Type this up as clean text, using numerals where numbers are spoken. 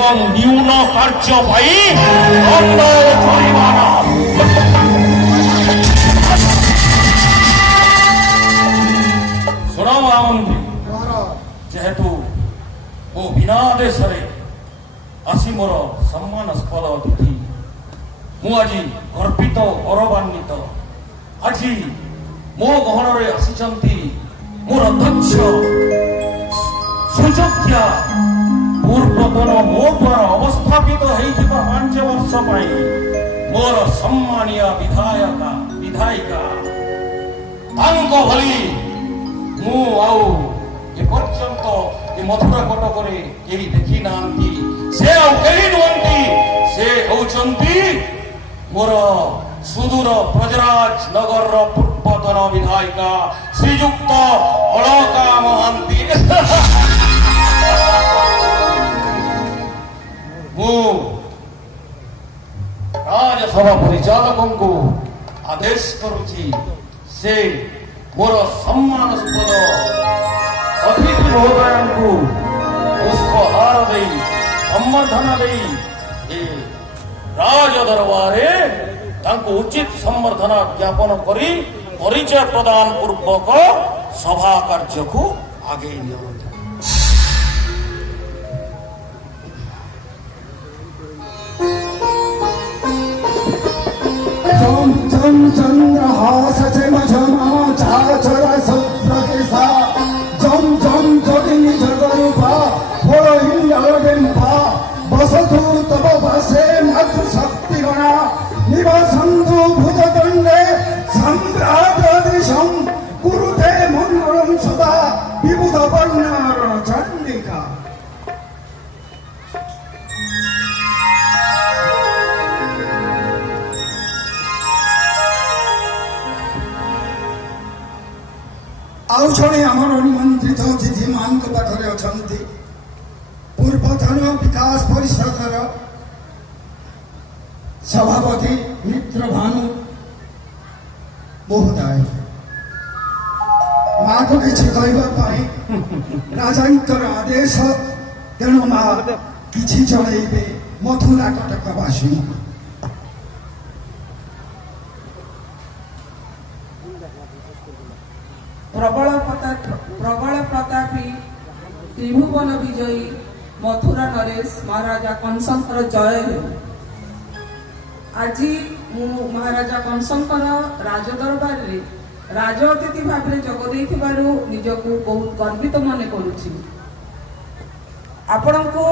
এবং নিম্ন কার্য পাই দণ্ড জরিমানা। ଶୁଣ ମହାମନ୍ତ୍ରୀ, ଯେହେତୁ ମୋ ବିନା ଦେଶରେ ଆସି ମୋର ସମ୍ମାନସ୍ପଦ ଅତିଥି, ମୁଁ ଆଜି ଗର୍ବିତ ଗୌରବାନ୍ୱିତ। ଆଜି ମୋ ଗହଣରେ ଆସିଛନ୍ତି ମୋର ଦକ୍ଷ ସୁଯୋଗ୍ୟା ପୂର୍ବତନ ମୋ ଦ୍ୱାରା ଅବସ୍ଥାପିତ ହେଇଥିବା 5 ବର୍ଷ ପାଇଁ ମୋର ସମ୍ମାନୀୟ ବିଧାୟିକା ତାଙ୍କ ଭଳି ମୁଁ ଆଉ ଏପର୍ଯ୍ୟନ୍ତ ଏ ମଥୁରା କଟକରେ କେହି ଦେଖି ନାହାନ୍ତି। ସେ ଆଉ କେହି ନୁହନ୍ତି, ସେ ହେଉଛନ୍ତି ମୋର ସୁଦୂର ବ୍ରଜରାଜ ନଗରର ପୂର୍ବତନ ବିଧାୟିକା ଶ୍ରୀଯୁକ୍ତ ଅଳକା ମହାନ୍ତି। ମୁଁ ରାଜସଭା ପରିଚାଳକଙ୍କୁ ଆଦେଶ କରୁଛି, ସେ ମୋର ସମ୍ମାନସ୍ପଦ ଅତିଥି ମହୋଦୟଙ୍କୁ ପୁଷ୍ପହାର ଦେଇ ସମ୍ବର୍ଦ୍ଧନା ଦେଇ ଏ ରାଜ ଦରବାରରେ ତାଙ୍କୁ ଉଚିତ ସମ୍ବର୍ଦ୍ଧନା ଜ୍ଞାପନ କରି ପରିଚୟ ପ୍ରଦାନ ପୂର୍ବକ ସଭା କାର୍ଯ୍ୟକୁ ଆଗେଇ ନିଅନ୍ତୁ। चंद्रहास चाचरा सप्रकेशा जम जम जोगिनी जगरूपा बसतु तव भाषे मातृ शक्ति गणा निवासन्तु भुजदण्डे सम्राजदिशं कुरुते मङ्गलं सदा विबुध वर्णार चण्डिका। ଆଉ ଜଣେ ଆମର ନିମନ୍ତ୍ରିତ ଅତିଥିମାନଙ୍କ ପାଖରେ ଅଛନ୍ତି ପୂର୍ବତନ ବିକାଶ ପରିଷଦର ସଭାପତି ମିତ୍ରଭାନୁ ମହୋଦୟ। ମାକୁ କିଛି କହିବା ପାଇଁ ରାଜାଙ୍କର ଆଦେଶ, ତେଣୁ ମା କିଛି ଜଣେଇବେ ମଥୁରା କଟକବାସୀଙ୍କୁ। प्रबल प्रतापी त्रिभुवन विजयी मथुरा नरेश महाराजा कंसंकर जय हो। आज महाराजा कंसंकर राजदरबार रे राज अतिथि भाव में जोग देइथिबारु निजको बहुत गर्वित मन करुछि। आपनको